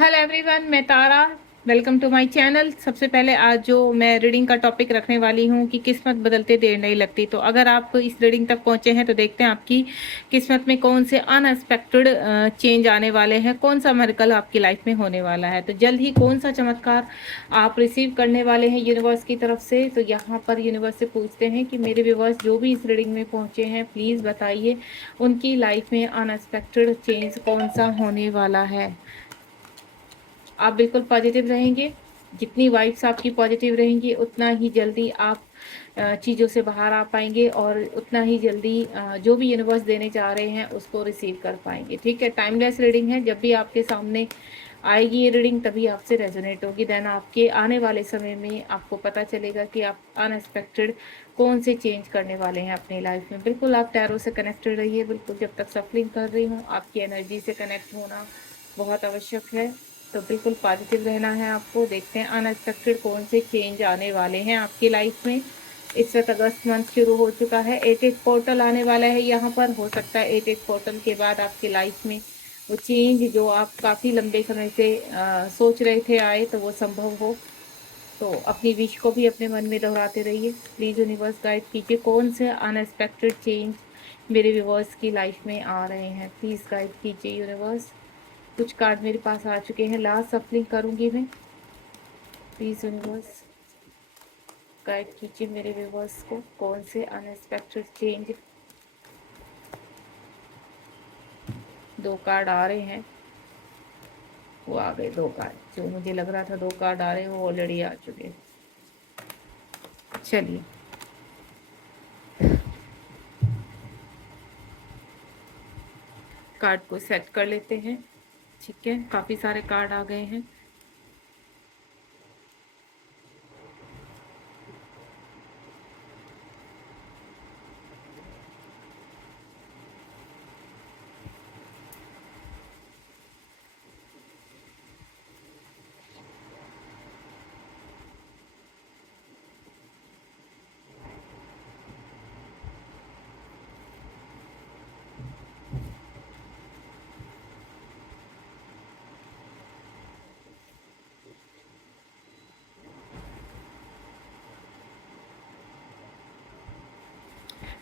Hello everyone, मैं Tara. Welcome to my channel. सबसे पहले आज जो मैं रीडिंग का टॉपिक रखने वाली हूँ कि किस्मत बदलते देर नहीं लगती। तो अगर आप इस रीडिंग तक पहुँचे हैं तो देखते हैं आपकी किस्मत में कौन से अनएक्सपेक्टेड चेंज आने वाले हैं, कौन सा मिरेकल आपकी लाइफ में होने वाला है। तो जल्द ही कौन सा चमत्कार आप रिसीव करने वाले हैं यूनिवर्स की तरफ से। तो यहाँ पर यूनिवर्स से पूछते हैं कि मेरे व्यूवर्स जो भी इस रीडिंग में पहुँचे हैं प्लीज़ बताइए उनकी लाइफ में अनएक्सपेक्टेड चेंज कौन सा होने वाला है। आप बिल्कुल पॉजिटिव रहेंगे। जितनी वाइब्स आपकी पॉजिटिव रहेंगी उतना ही जल्दी आप चीज़ों से बाहर आ पाएंगे और उतना ही जल्दी जो भी यूनिवर्स देने चाह रहे हैं उसको रिसीव कर पाएंगे। ठीक है, टाइमलेस रीडिंग है। जब भी आपके सामने आएगी ये रीडिंग तभी आपसे रेजोनेट होगी। देन आपके आने वाले समय में आपको पता चलेगा कि आप अनएक्सपेक्टेड कौन से चेंज करने वाले हैं अपनी लाइफ में। बिल्कुल आप टैरो से कनेक्टेड रहिए। बिल्कुल जब तक सफलिंग कर रही हूँ आपकी एनर्जी से कनेक्ट होना बहुत आवश्यक है। तो बिल्कुल पॉजिटिव रहना है आपको। देखते हैं अनएक्सपेक्टेड कौन से चेंज आने वाले हैं आपकी लाइफ में। इस वक्त अगस्त मंथ शुरू हो चुका है। 8-8 पोर्टल आने वाला है यहाँ पर। हो सकता है 8-8 पोर्टल के बाद आपकी लाइफ में वो चेंज जो आप काफ़ी लंबे समय से सोच रहे थे आए तो वो संभव हो। तो अपनी विश को भी अपने मन में दोहराते रहिए। प्लीज़ यूनिवर्स गाइड कीजिए कौन से अनएक्सपेक्टेड चेंज मेरे व्यूवर्स की लाइफ में आ रहे हैं। प्लीज़ गाइड कीजिए यूनिवर्स। कुछ कार्ड मेरे पास आ चुके हैं, लास्ट सफलिंग करूंगी मैं। प्लीज यूनिवर्स गाइड कीजिए मेरे व्यूवर्स को कौन से अनएक्सपेक्टेड चेंज। दो कार्ड आ रहे हैं, वो आ गए। दो कार्ड जो मुझे लग रहा था दो कार्ड आ रहे हैं वो ऑलरेडी आ चुके हैं। चलिए कार्ड को सेट कर लेते हैं। ठीक है, काफी सारे कार्ड आ गए हैं।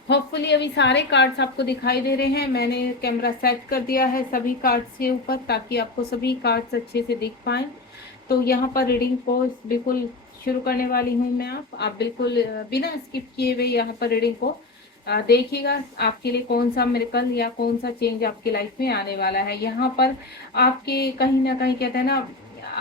होपफुली अभी सारे कार्ड्स आपको दिखाई दे रहे हैं। मैंने कैमरा सेट कर दिया है सभी कार्ड्स के ऊपर ताकि आपको सभी कार्ड्स अच्छे से दिख पाएं। तो यहाँ पर रीडिंग को बिल्कुल शुरू करने वाली हूँ मैं। आप बिल्कुल बिना स्किप किए हुए यहाँ पर रीडिंग को देखिएगा। आपके लिए कौन सा मिरेकल या कौन सा चेंज आपकी लाइफ में आने वाला है। यहाँ पर आपके कहीं ना कहीं कहते हैं ना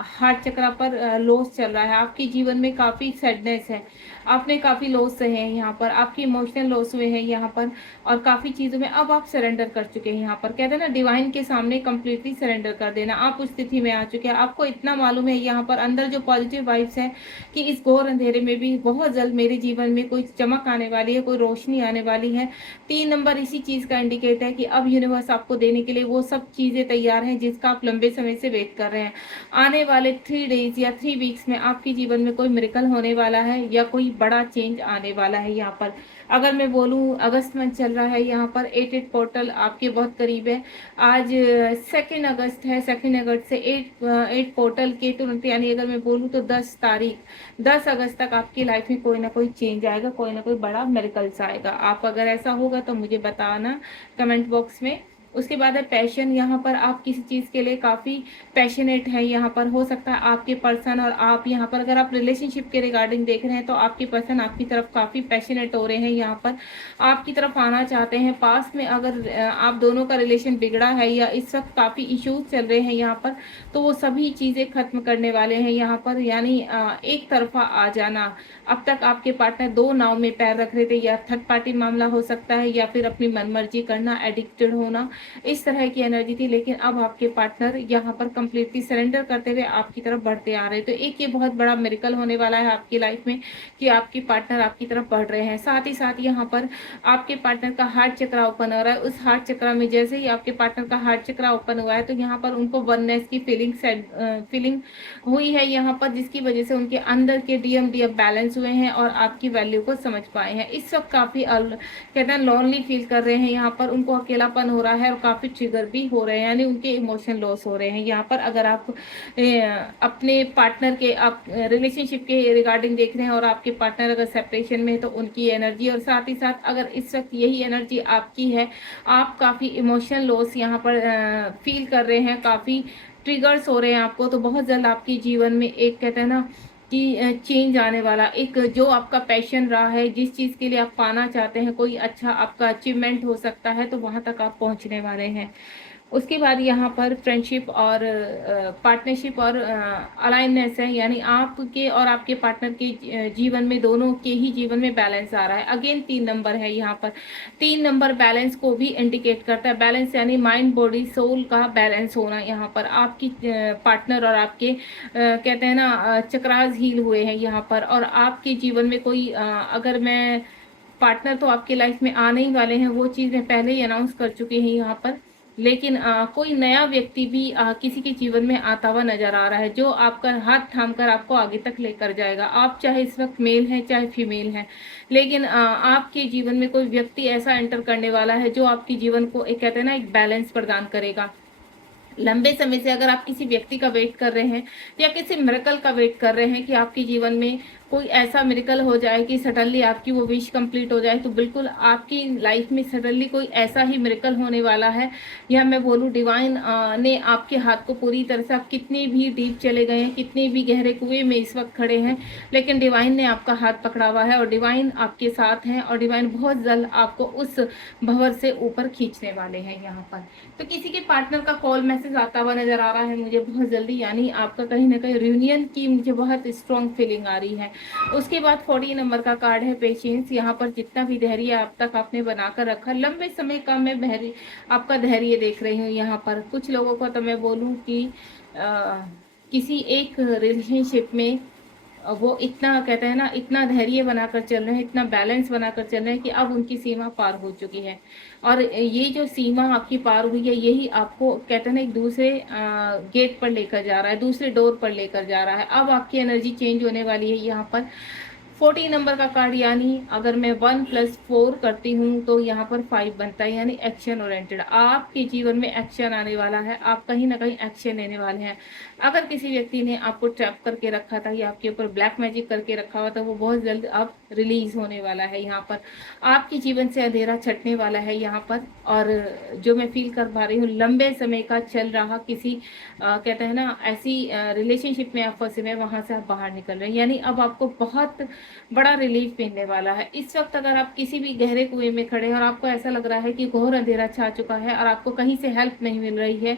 हार्ट चक्रा पर लॉस चल रहा है। आपके जीवन में काफ़ी सैडनेस है। आपने काफ़ी लॉस सहे हैं यहाँ पर। आपके इमोशनल लॉस हुए हैं यहाँ पर और काफ़ी चीज़ों में अब आप सरेंडर कर चुके हैं। यहाँ पर कहते हैं ना डिवाइन के सामने कंप्लीटली सरेंडर कर देना। आप उस स्थिति में आ चुके हैं। आपको इतना मालूम है यहाँ पर अंदर जो पॉजिटिव वाइब्स है कि इस घोर अंधेरे में भी बहुत जल्द मेरे जीवन में कोई चमक आने वाली है, कोई रोशनी आने वाली है। 3 नंबर इसी चीज़ का इंडिकेट है कि अब यूनिवर्स आपको देने के लिए वो सब चीज़ें तैयार हैं जिसका आप लंबे समय से वेट कर रहे हैं। आने वाले 3 डेज या 3 वीक्स में आपके जीवन में कोई मिरेकल होने वाला है या कोई बड़ा चेंज आने वाला है यहाँ पर। अगर मैं बोलूँ अगस्त मंथ चल रहा है यहाँ पर 8-8 पोर्टल आपके बहुत करीब है। आज 2 अगस्त है। 2 अगस्त से 8 पोर्टल के तुरंत यानी अगर मैं बोलूँ तो 10 तारीख 10 अगस्त तक आपकी लाइफ में कोई ना कोई चेंज आएगा, कोई ना कोई बड़ा मिरेकल्स आएगा। आप अगर ऐसा होगा तो मुझे बताना कमेंट बॉक्स में। उसके बाद है पैशन। यहाँ पर आप किसी चीज़ के लिए काफ़ी पैशनेट है। यहाँ पर हो सकता है आपके पर्सन और आप यहाँ पर अगर आप रिलेशनशिप के रिगार्डिंग देख रहे हैं तो आपके पर्सन आपकी तरफ काफ़ी पैशनेट हो रहे हैं। यहाँ पर आपकी तरफ आना चाहते हैं। पास में अगर आप दोनों का रिलेशन बिगड़ा है या इस वक्त काफ़ी इश्यूज चल रहे हैं यहाँ पर तो वो सभी चीज़ें खत्म करने वाले हैं यहाँ पर। यानी एक तरफा आ जाना। अब तक आपके पार्टनर दो नाव में पैर रख रहे थे, या थर्ड पार्टी मामला हो सकता है या फिर अपनी मनमर्जी करना, एडिक्टेड होना, इस तरह की एनर्जी थी। लेकिन अब आपके पार्टनर यहाँ पर कंप्लीटली सरेंडर करते हुए आपकी तरफ बढ़ते आ रहे हैं। तो एक ये बहुत बड़ा मिरेकल होने वाला है आपकी लाइफ में कि आपके पार्टनर आपकी तरफ बढ़ रहे हैं। साथ ही साथ यहाँ पर आपके पार्टनर का हार्ट चक्रा ओपन हो रहा है। उस हार्ट चक्रा में जैसे ही आपके पार्टनर का हार्ट चक्रा ओपन हुआ है तो यहाँ पर उनको वननेस की फीलिंग हुई है यहाँ पर, जिसकी वजह से उनके अंदर के डीएमडी अब बैलेंस हुए हैं और आपकी वैल्यू को समझ पाए हैं। इस वक्त काफ़ी कहते हैं लोनली फील कर रहे हैं यहाँ पर। उनको अकेलापन हो रहा है और काफ़ी ट्रिगर भी हो रहे हैं, यानी उनके इमोशन लॉस हो रहे हैं। यहाँ पर अगर आप अपने पार्टनर के आप रिलेशनशिप के रिगार्डिंग देख रहे हैं और आपके पार्टनर अगर सेपरेशन में है तो उनकी एनर्जी, और साथ ही साथ अगर इस वक्त यही एनर्जी आपकी है, आप काफ़ी इमोशनल लॉस यहाँ पर फील कर रहे हैं, काफ़ी ट्रिगर्स हो रहे हैं आपको, तो बहुत जल्द आपके जीवन में एक कहते हैं ना कि चेंज आने वाला, एक जो आपका पैशन रहा है, जिस चीज़ के लिए आप पाना चाहते हैं, कोई अच्छा आपका अचीवमेंट हो सकता है, तो वहाँ तक आप पहुँचने वाले हैं। उसके बाद यहाँ पर फ्रेंडशिप और पार्टनरशिप और अलाइननेस है, यानी आपके और आपके पार्टनर के जीवन में, दोनों के ही जीवन में बैलेंस आ रहा है। अगेन 3 नंबर है यहाँ पर। 3 नंबर बैलेंस को भी इंडिकेट करता है। बैलेंस यानी माइंड बॉडी सोल का बैलेंस होना। यहाँ पर आपकी पार्टनर और आपके कहते हैं ना चक्रास हील हुए हैं यहाँ पर, और आपके जीवन में कोई अगर मैं पार्टनर तो आपके लाइफ में आने ही वाले हैं, वो चीज़ मैं पहले ही अनाउंस कर चुकी हैं यहाँ पर। लेकिन कोई नया व्यक्ति भी किसी के जीवन में आता हुआ नजर आ रहा है, जो आपका हाथ थामकर आपको आगे तक लेकर जाएगा। आप चाहे इस वक्त मेल हैं चाहे फीमेल हैं, लेकिन आपके जीवन में कोई व्यक्ति ऐसा एंटर करने वाला है जो आपके जीवन को एक कहते हैं ना एक बैलेंस प्रदान करेगा। लंबे समय से अगर आप किसी व्यक्ति का वेट कर रहे हैं या किसी मिरेकल का वेट कर रहे हैं कि आपके जीवन में कोई ऐसा मिरेकल हो जाए कि सडनली आपकी वो विश कंप्लीट हो जाए, तो बिल्कुल आपकी लाइफ में सडनली कोई ऐसा ही मिरेकल होने वाला है। या मैं बोलूँ डिवाइन ने आपके हाथ को पूरी तरह से, आप कितने भी डीप चले गए हैं, कितने भी गहरे कुएं में इस वक्त खड़े हैं, लेकिन डिवाइन ने आपका हाथ पकड़ा हुआ है और डिवाइन आपके साथ हैं, और डिवाइन बहुत जल्द आपको उस भंवर से ऊपर खींचने वाले हैं यहाँ पर। तो किसी के पार्टनर का कॉल मैसेज आता हुआ नजर आ रहा है मुझे बहुत जल्दी, यानी आपका कहीं ना कहीं रियूनियन की मुझे बहुत स्ट्रॉन्ग फीलिंग आ रही है। उसके बाद 40 नंबर का कार्ड है पेशेंस। यहाँ पर जितना भी धैर्य अब तक आपने बनाकर रखा, लंबे समय का मैं आपका धैर्य देख रही हूँ यहाँ पर। कुछ लोगों को तो मैं बोलूँ कि किसी एक रिलेशनशिप में वो इतना कहते हैं ना, इतना धैर्य बनाकर चल रहे हैं, इतना बैलेंस बनाकर चल रहे हैं कि अब उनकी सीमा पार हो चुकी है। और ये जो सीमा आपकी पार हुई है, यही आपको कहते हैं ना एक दूसरे गेट पर लेकर जा रहा है, दूसरे डोर पर लेकर जा रहा है। अब आपकी एनर्जी चेंज होने वाली है यहाँ पर। 40 नंबर का कार्ड, यानी अगर मैं 1+4 करती हूँ तो यहाँ पर 5 बनता है, यानी एक्शन ओरिएंटेड। आपके जीवन में एक्शन आने वाला है, आप कहीं ना कहीं एक्शन लेने वाले हैं। अगर किसी व्यक्ति ने आपको ट्रैप करके रखा था या आपके ऊपर ब्लैक मैजिक करके रखा हुआ था, वो बहुत जल्द अब रिलीज होने वाला है यहाँ पर। आपके जीवन से अंधेरा छटने वाला है यहाँ पर। और जो मैं फील कर पा रही हूँ, लंबे समय का चल रहा किसी कहते हैं ना ऐसी रिलेशनशिप में आप फंसे हुए, वहां से आप बाहर निकल रहे हैं, यानी अब आपको बहुत बड़ा रिलीफ मिलने वाला है। इस वक्त अगर आप किसी भी गहरे कुएं में खड़े हैं और आपको ऐसा लग रहा है कि घोर अंधेरा छा चुका है और आपको कहीं से हेल्प नहीं मिल रही है,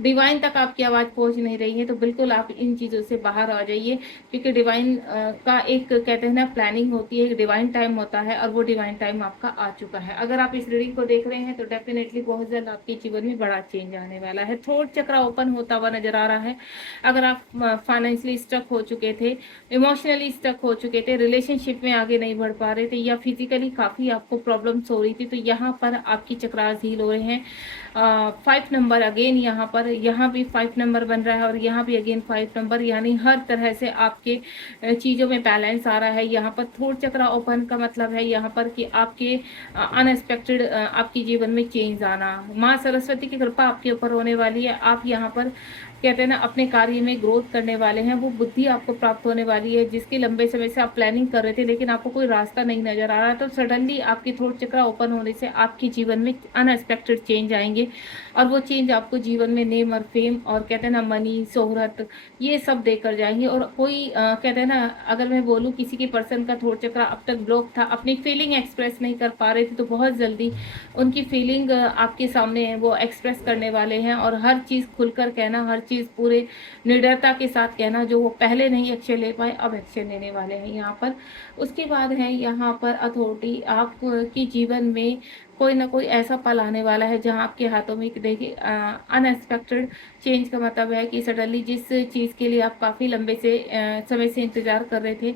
डिवाइन तक आपकी आवाज़ पहुंच नहीं रही है, तो बिल्कुल आप इन चीज़ों से बाहर आ जाइए, क्योंकि डिवाइन का एक कहते हैं ना प्लानिंग होती है, एक डिवाइन टाइम होता है, और वो डिवाइन टाइम आपका आ चुका है। अगर आप इस रीडिंग को देख रहे हैं तो डेफिनेटली बहुत जल्द आपके जीवन में बड़ा चेंज आने वाला है। थ्रोट चक्र ओपन होता हुआ नजर आ रहा है। अगर आप फाइनेंशियली स्टक हो चुके थे, इमोशनली स्टक हो चुके थे, रिलेशनशिप में आगे नहीं बढ़ पा रहे थे, या फिजिकली काफ़ी आपको प्रॉब्लम्स हो रही थी, तो यहाँ पर आपकी चक्रास हील हो रहे हैं। 5 नंबर अगेन यहाँ पर, यहाँ भी 5 नंबर बन रहा है और यहाँ भी अगेन 5 नंबर, यानी हर तरह से आपके चीज़ों में बैलेंस आ रहा है। यहाँ पर थ्रोट चक्र ओपन का मतलब है यहाँ पर कि आपके अनएक्सपेक्टेड आपके जीवन में चेंज आना, माँ सरस्वती की कृपा आपके ऊपर होने वाली है। आप यहाँ पर कहते हैं ना अपने कार्य में ग्रोथ करने वाले हैं, वो बुद्धि आपको प्राप्त होने वाली है जिसकी लंबे समय से आप प्लानिंग कर रहे थे, लेकिन आपको कोई रास्ता नहीं नजर आ रहा, तो सडनली आपकी थ्रोट चक्र ओपन होने से आपके जीवन में अनएक्सपेक्टेड चेंज आएंगे, और वो चेंज आपको जीवन में नेम और फेम और कहते हैं ना मनी शोहरत ये सब देकर जाएंगे। और कोई कहते हैं ना, अगर मैं बोलूँ किसी के पर्सन का थ्रोट चक्र अब तक ब्लॉक था, अपनी फीलिंग एक्सप्रेस नहीं कर पा रहे थे, तो बहुत जल्दी उनकी फीलिंग आपके सामने वो एक्सप्रेस करने वाले हैं, और हर चीज़ खुलकर कहना, हर चीज़ पूरे निडरता के साथ कहना, जो वो पहले नहीं एक्शन ले पाए अब एक्शन लेने वाले हैं यहाँ पर। उसके बाद है यहाँ पर अथॉरिटी। आपके जीवन में कोई ना कोई ऐसा पल आने वाला है जहां आपके हाथों में देखिए अनएक्सपेक्टेड चेंज का मतलब है कि सडनली जिस चीज़ के लिए आप काफ़ी लंबे से समय से इंतज़ार कर रहे थे,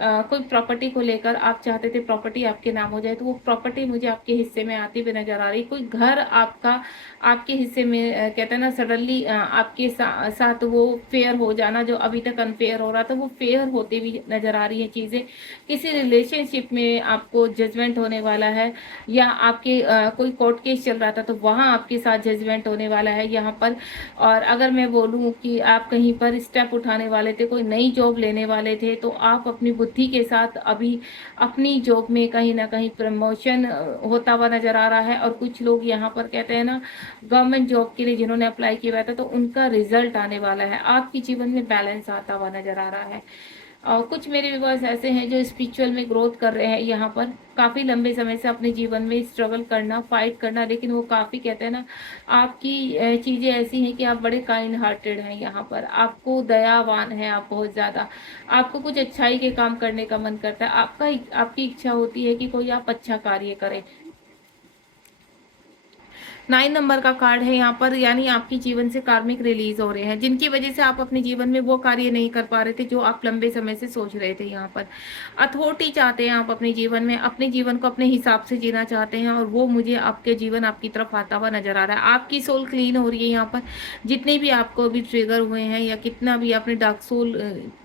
कोई प्रॉपर्टी को लेकर आप चाहते थे प्रॉपर्टी आपके नाम हो जाए, तो वो प्रॉपर्टी मुझे आपके हिस्से में आती हुई नज़र आ रही। कोई घर आपका आपके हिस्से में कहते हैं ना सडनली आपके साथ वो फेयर हो जाना, जो अभी तक अनफेयर हो रहा था वो फेयर होती हुई नज़र आ रही है चीज़ें। किसी रिलेशनशिप में आपको जजमेंट होने वाला है, या आप आपके कोई कोर्ट केस चल रहा था तो वहाँ आपके साथ जजमेंट होने वाला है यहाँ पर। और अगर मैं बोलूँ कि आप कहीं पर स्टेप उठाने वाले थे, कोई नई जॉब लेने वाले थे, तो आप अपनी बुद्धि के साथ अभी अपनी जॉब में कहीं ना कहीं प्रमोशन होता हुआ नजर आ रहा है। और कुछ लोग यहाँ पर कहते हैं ना, गवर्नमेंट जॉब के लिए जिन्होंने अप्लाई किया हुआ था तो उनका रिजल्ट आने वाला है। आपके जीवन में बैलेंस आता हुआ नजर आ रहा है। और कुछ मेरे व्यूअर्स ऐसे हैं जो स्पिरिचुअल में ग्रोथ कर रहे हैं यहाँ पर, काफ़ी लंबे समय से अपने जीवन में स्ट्रगल करना, फाइट करना, लेकिन वो काफ़ी कहते हैं ना, आपकी चीज़ें ऐसी हैं कि आप बड़े काइंड हार्टेड हैं यहाँ पर, आपको दयावान हैं आप बहुत ज़्यादा, आपको कुछ अच्छाई के काम करने का मन करता है, आपकी इच्छा होती है कि कोई आप अच्छा कार्य करें। 9 नंबर का कार्ड है यहाँ पर, यानी आपके जीवन से कार्मिक रिलीज हो रहे हैं, जिनकी वजह से आप अपने जीवन में वो कार्य नहीं कर पा रहे थे जो आप लंबे समय से सोच रहे थे। यहाँ पर अथॉरिटी चाहते हैं आप अपने जीवन में, अपने जीवन को अपने हिसाब से जीना चाहते हैं, और वो मुझे आपके जीवन आपकी तरफ आता हुआ नजर आ रहा है। आपकी सोल क्लीन हो रही है यहाँ पर, जितने भी आपको अभी ट्रिगर हुए हैं या कितना भी आपने डार्क सोल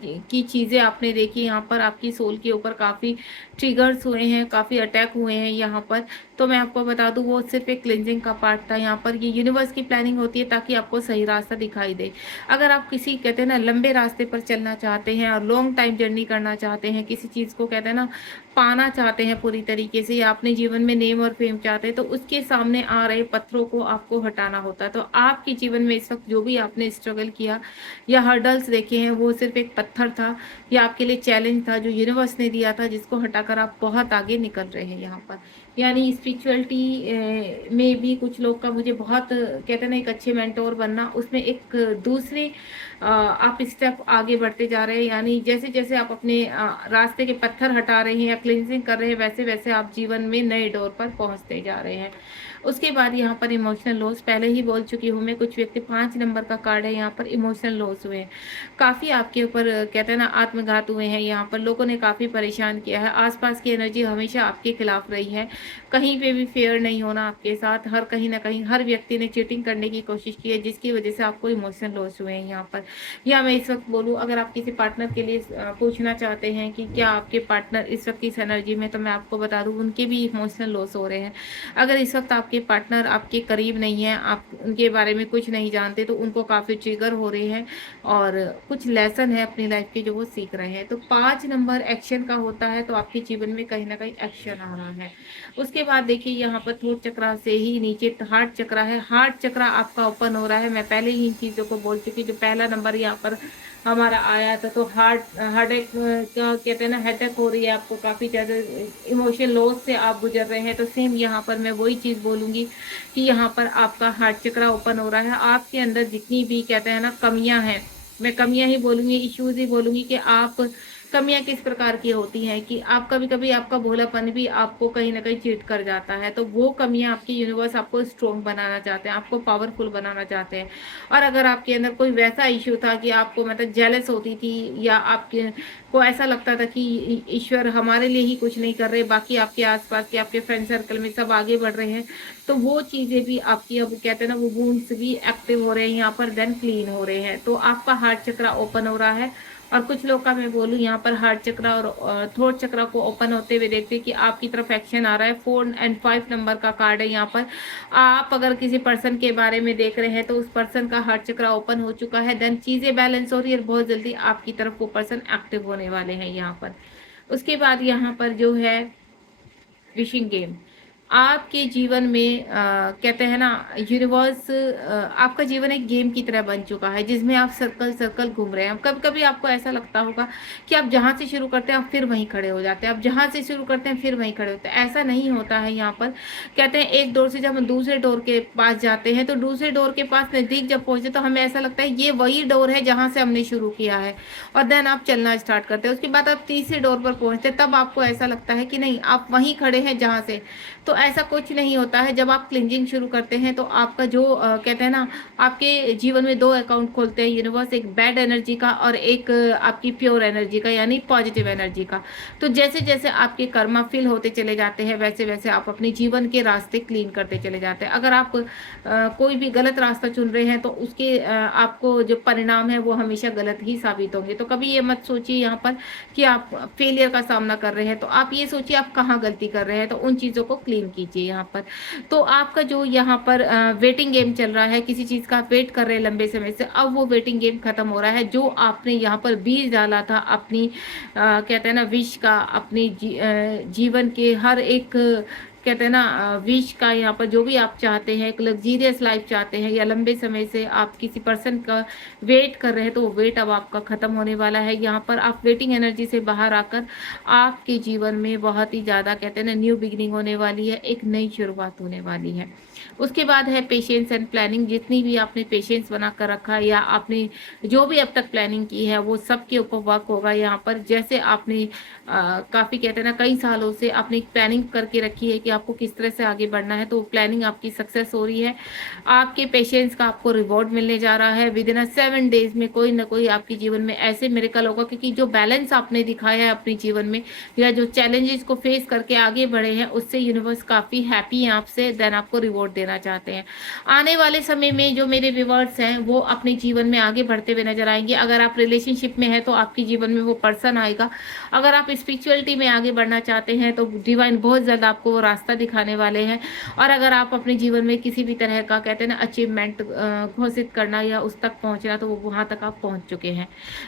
की चीज़ें आपने देखी, यहाँ पर आपकी सोल के ऊपर काफ़ी ट्रिगर्स हुए हैं, काफ़ी अटैक हुए हैं यहाँ पर। तो मैं आपको बता दूं, वो सिर्फ एक क्लिनजिंग का पार्ट था। यहाँ पर ये यूनिवर्स की प्लानिंग होती है ताकि आपको सही रास्ता दिखाई दे। अगर आप किसी कहते हैं ना लंबे रास्ते पर चलना चाहते हैं और लॉन्ग टाइम जर्नी करना चाहते हैं, किसी चीज़ को कहते हैं ना पाना चाहते हैं पूरी तरीके से, या अपने जीवन में नेम और फेम चाहते हैं, तो उसके सामने आ रहे पत्थरों को आपको हटाना होता है। तो आपके जीवन में इस वक्त जो भी आपने स्ट्रगल किया या हर्डल्स देखे हैं, वो सिर्फ एक पत्थर था या आपके लिए चैलेंज था जो यूनिवर्स ने दिया था, जिसको हटाकर आप बहुत आगे निकल रहे हैं यहाँ पर। यानी स्पिरिचुअलिटी में भी कुछ लोग का मुझे बहुत कहते हैं ना, एक अच्छे मेंटोर बनना, उसमें एक दूसरे आप स्टेप आगे बढ़ते जा रहे हैं। यानी जैसे जैसे आप अपने रास्ते के पत्थर हटा रहे हैं या क्लिनजिंग कर रहे हैं, वैसे वैसे आप जीवन में नए डोर पर पहुंचते जा रहे हैं। उसके बाद यहाँ पर इमोशनल लॉस, पहले ही बोल चुकी हूँ मैं, कुछ व्यक्ति 5 नंबर का कार्ड है यहाँ पर, इमोशनल लॉस हुए हैं, काफ़ी आपके ऊपर कहते हैं ना आत्मघात हुए हैं। यहाँ पर लोगों ने काफ़ी परेशान किया है, आसपास की एनर्जी हमेशा आपके खिलाफ रही है, कहीं पे भी फेयर नहीं होना आपके साथ, हर कहीं ना कहीं हर व्यक्ति ने चीटिंग करने की कोशिश की है, जिसकी वजह से आपको इमोशनल लॉस हुए हैं यहाँ पर। या मैं इस वक्त बोलूँ, अगर आप किसी पार्टनर के लिए पूछना चाहते हैं कि क्या आपके पार्टनर इस वक्त इस एनर्जी में, तो मैं आपको बता दूँ उनके भी इमोशनल लॉस हो रहे हैं। अगर इस वक्त आपके पार्टनर आपके करीब नहीं है, आप उनके बारे में कुछ नहीं जानते, तो उनको काफ़ी ट्रिगर हो रहे हैं और कुछ लेसन है अपनी लाइफ के जो वो सीख रहे हैं। तो 5 नंबर एक्शन का होता है, तो आपके जीवन में कहीं ना कहीं एक्शन आ रहा है। उसके बाद देखिए यहाँ पर थ्रोट चक्रा से ही नीचे हार्ट चक्रा है, हार्ट चक्रा आपका ओपन हो रहा है। मैं पहले ही इन चीज़ों को बोल चुकी, जो पहला नंबर यहाँ पर हमारा आया था, तो हार्ट का कहते हैं ना हेडेक हो रही है आपको, काफ़ी ज़्यादा इमोशनल लॉस से आप गुजर रहे हैं। तो सेम यहाँ पर मैं वही चीज़ बोलूँगी कि यहाँ पर आपका हार्ट चक्रा ओपन हो रहा है। आपके अंदर जितनी भी कहते हैं ना कमियाँ हैं, मैं कमियां ही बोलूंगी, इश्यूज ही बोलूंगी, कि आप कमियां किस प्रकार की होती हैं कि आप कभी कभी आपका भोलापन भी आपको कहीं ना कहीं चीट कर जाता है। तो वो कमियां आपकी यूनिवर्स आपको स्ट्रोंग बनाना चाहते हैं, आपको पावरफुल बनाना चाहते हैं। और अगर आपके अंदर कोई वैसा इश्यू था कि आपको मतलब जेलस होती थी, या आपके को ऐसा लगता था कि ईश्वर हमारे लिए ही कुछ नहीं कर रहे, बाकी आपके आसपास के आपके फ्रेंड सर्कल में सब आगे बढ़ रहे हैं, तो वो चीज़ें भी आपकी अब कहते हैं ना वो वुंड्स भी एक्टिव हो रहे हैं यहाँ पर, देन क्लीन हो रहे हैं। तो आपका हार्ट चक्रा ओपन हो रहा है। और कुछ लोग का मैं बोलूँ यहाँ पर हार्ट चक्रा और थ्रोट चक्रा को ओपन होते हुए देखते हैं कि आपकी तरफ एक्शन आ रहा है। 4 एंड 5 नंबर का कार्ड है यहाँ पर। आप अगर किसी पर्सन के बारे में देख रहे हैं तो उस पर्सन का हार्ट चक्रा ओपन हो चुका है, देन चीज़ें बैलेंस हो रही है और बहुत जल्दी आपकी तरफ वो पर्सन एक्टिव होने वाले हैं यहाँ पर। उसके बाद यहाँ पर जो है विशिंग गेम, आपके जीवन में कहते हैं ना यूनिवर्स, आपका जीवन एक गेम की तरह बन चुका है, जिसमें आप सर्कल सर्कल घूम रहे हैं। कभी कभी आपको ऐसा लगता होगा कि आप जहाँ से शुरू करते हैं आप फिर वहीं खड़े हो जाते हैं, आप जहाँ से शुरू करते हैं फिर वहीं खड़े होते हैं। ऐसा नहीं होता है यहाँ पर। कहते हैं एक डोर से जब हम दूसरे डोर के पास जाते हैं, तो दूसरे डोर के पास नज़दीक जब पहुँचते तो हमें ऐसा लगता है ये वही डोर है जहाँ से हमने शुरू किया है, और देन आप चलना स्टार्ट करते हैं। उसके बाद आप तीसरे डोर पर पहुँचते, तब आपको ऐसा लगता है कि नहीं आप वहीं खड़े हैं जहाँ से। तो ऐसा कुछ नहीं होता है। जब आप क्लिंजिंग शुरू करते हैं तो आपका जो कहते हैं ना, आपके जीवन में 2 अकाउंट खोलते हैं यूनिवर्स, एक बैड एनर्जी का और एक आपकी प्योर एनर्जी का, यानी पॉजिटिव एनर्जी का। तो जैसे जैसे आपके कर्मा फिल होते चले जाते हैं, वैसे वैसे आप अपने जीवन के रास्ते क्लीन करते चले जाते हैं। अगर आप कोई भी गलत रास्ता चुन रहे हैं तो उसके आपको जो परिणाम है वो हमेशा गलत ही साबित होंगे। तो कभी ये मत सोचिए यहाँ पर कि आप फेलियर का सामना कर रहे हैं, तो आप ये सोचिए आप कहाँ गलती कर रहे हैं, तो उन चीज़ों को क्लीन वेटिंग कीजिए यहाँ पर। तो आपका जो यहाँ पर वेटिंग गेम चल रहा है, किसी चीज़ का आप वेट कर रहे हैं लंबे समय से, अब वो वेटिंग गेम खत्म हो रहा है। जो आपने यहाँ पर बीज डाला था अपनी कहते हैं ना विश का, अपनी जीवन के हर एक कहते हैं ना विश का, यहाँ पर जो भी आप चाहते हैं, एक लग्जीरियस लाइफ चाहते हैं या लंबे समय से आप किसी पर्सन का वेट कर रहे हैं, तो वो वेट अब आपका ख़त्म होने वाला है। यहाँ पर आप वेटिंग एनर्जी से बाहर आकर आपके जीवन में बहुत ही ज़्यादा कहते हैं ना न्यू बिगिनिंग होने वाली है, एक नई शुरुआत होने वाली है। उसके बाद है पेशेंस एंड प्लानिंग। जितनी भी आपने पेशेंस बना कर रखा है या आपने जो भी अब तक प्लानिंग की है, वो सब के ऊपर वर्क होगा यहाँ पर। जैसे आपने काफ़ी कहते हैं ना कई सालों से आपने प्लानिंग करके रखी है कि आपको किस तरह से आगे बढ़ना है, तो प्लानिंग आपकी सक्सेस हो रही है। आपके पेशेंस का आपको रिवॉर्ड मिलने जा रहा है। विद इन 7 डेज में कोई ना कोई आपके जीवन में ऐसे मिरेकल होगा, क्योंकि जो बैलेंस आपने दिखाया है अपने जीवन में या जो चैलेंजेस को फेस करके आगे बढ़े हैं, उससे यूनिवर्स काफ़ी हैप्पी है आपसे, देन आपको रिवॉर्ड देना चाहते हैं। आने वाले समय में जो मेरे व्यूअर्स हैं वो अपने जीवन में आगे बढ़ते हुए नजर आएंगे। अगर आप रिलेशनशिप में है तो आपके जीवन में वो पर्सन आएगा। अगर आप स्पिरिचुअलिटी में आगे बढ़ना चाहते हैं तो डिवाइन बहुत ज़्यादा आपको वो रास्ता दिखाने वाले हैं। और अगर आप अपने जीवन में किसी भी तरह का कहते हैं ना अचीवमेंट घोषित करना या उस तक पहुंचना, तो वो वहां तक आप पहुंच चुके हैं।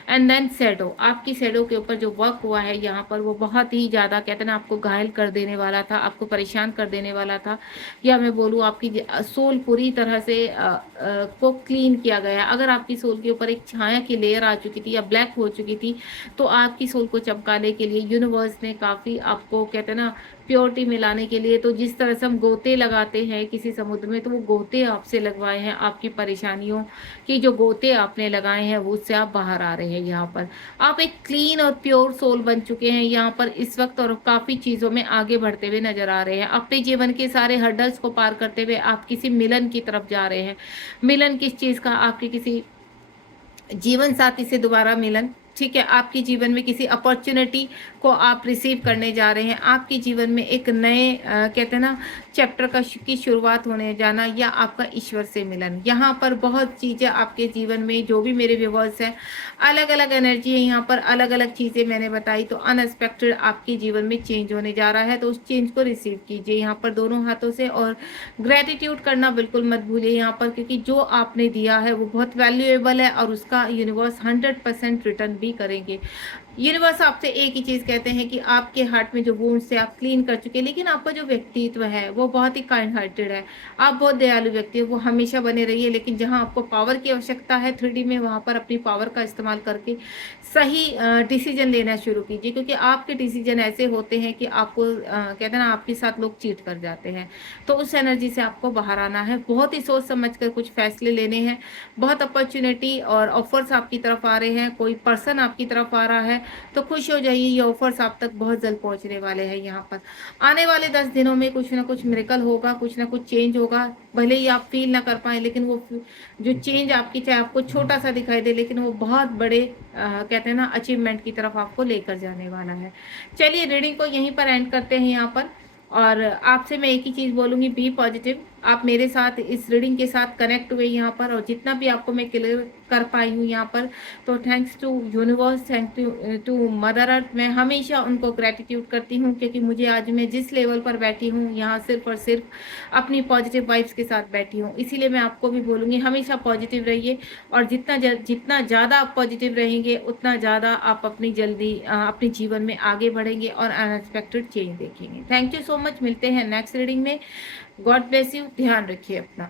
एंड देन शैडो, आपकी शैडो के ऊपर जो वर्क हुआ है यहाँ पर, वो बहुत ही ज़्यादा कहते हैं ना आपको घायल कर देने वाला था, आपको परेशान कर देने वाला था, या मैं बोलूँ आपकी सोल पूरी तरह से को क्लीन किया गया। अगर आपकी सोल के ऊपर एक छाया की लेयर आ चुकी थी या ब्लैक हो चुकी थी, तो आपकी सोल को चमकाने के लिए यूनिवर्स ने काफ़ी आपको कहते हैं ना प्योरिटी में लाने के लिए, तो जिस तरह से हम गोते लगाते हैं किसी समुद्र में, तो वो गोते आपसे लगवाए हैं। आपकी परेशानियों की जो गोते आपने लगाए हैं वो उससे आप बाहर आ रहे हैं। यहाँ पर आप एक क्लीन और प्योर सोल बन चुके हैं यहाँ पर इस वक्त, और काफ़ी चीज़ों में आगे बढ़ते हुए नजर आ रहे हैं। अपने जीवन के सारे हर्डल्स को पार करते हुए आप किसी मिलन की तरफ जा रहे हैं। मिलन किस चीज़ का? आपके किसी जीवन साथी से दोबारा मिलन, ठीक है। आपके जीवन में किसी अपॉर्चुनिटी को आप रिसीव करने जा रहे हैं। आपके जीवन में एक नए कहते हैं ना चैप्टर की शुरुआत होने जाना, या आपका ईश्वर से मिलन। यहाँ पर बहुत चीज़ें आपके जीवन में, जो भी मेरे व्यूअर्स हैं, अलग अलग एनर्जी है यहाँ पर, अलग अलग चीज़ें मैंने बताई, तो अनएक्सपेक्टेड आपके जीवन में चेंज होने जा रहा है। तो उस चेंज को रिसीव कीजिए यहाँ पर दोनों हाथों से, और ग्रेटिट्यूड करना बिल्कुल मत भूलिए यहाँ पर, क्योंकि जो आपने दिया है वो बहुत वैल्यूएबल है, और उसका यूनिवर्स 100% रिटर्न भी करेंगे। यूनिवर्स आपसे एक ही चीज़ कहते हैं कि आपके हार्ट में जो वुंड से आप क्लीन कर चुके हैं, लेकिन आपका जो व्यक्तित्व है वो बहुत ही काइंड हार्टेड है। आप बहुत दयालु व्यक्ति हो, वो हमेशा बने रहिए। लेकिन जहां आपको पावर की आवश्यकता है 3D में, वहां पर अपनी पावर का इस्तेमाल करके सही डिसीजन लेना शुरू कीजिए, क्योंकि आपके डिसीजन ऐसे होते हैं कि आपको कहते हैं ना आपके साथ लोग चीट कर जाते हैं। तो उस एनर्जी से आपको बाहर आना है, बहुत ही सोच समझ कर कुछ फैसले लेने हैं। बहुत अपॉर्चुनिटी और ऑफर्स आपकी तरफ आ रहे हैं, कोई पर्सन आपकी तरफ आ रहा है, तो खुश हो जाइए, ये ऑफर्स आप तक बहुत जल्द पहुंचने वाले हैं। यहाँ पर आने वाले 10 दिनों में कुछ ना कुछ मिरेकल होगा, कुछ ना कुछ चेंज होगा। भले ही आप फील ना कर पाए, लेकिन वो जो चेंज आपकी, चाहे आपको छोटा सा दिखाई दे, लेकिन वो बहुत बड़े कहते हैं ना अचीवमेंट की तरफ आपको लेकर जाने वाला है। चलिए रीडिंग को यहीं पर एंड करते हैं यहाँ पर, और आपसे मैं एक ही चीज़ बोलूँगी, बी पॉजिटिव। आप मेरे साथ इस रीडिंग के साथ कनेक्ट हुए यहाँ पर, और जितना भी आपको मैं क्लियर कर पाई हूँ यहाँ पर, तो thanks to universe, thank to mother earth. मैं हमेशा उनको ग्रेटिट्यूड करती हूँ, क्योंकि मुझे आज मैं जिस लेवल पर बैठी हूँ यहाँ सिर्फ और सिर्फ अपनी पॉजिटिव वाइब्स के साथ बैठी हूँ। इसीलिए मैं आपको भी बोलूँगी हमेशा पॉजिटिव रहिए, और जितना ज़्यादा आप पॉजिटिव रहेंगे उतना ज़्यादा आप अपने जीवन में आगे बढ़ेंगे और अनएक्सपेक्टेड चेंज देखेंगे। थैंक यू सो मच, मिलते हैं नेक्स्ट रीडिंग में। गॉड ब्लेस यू, ध्यान रखिए अपना।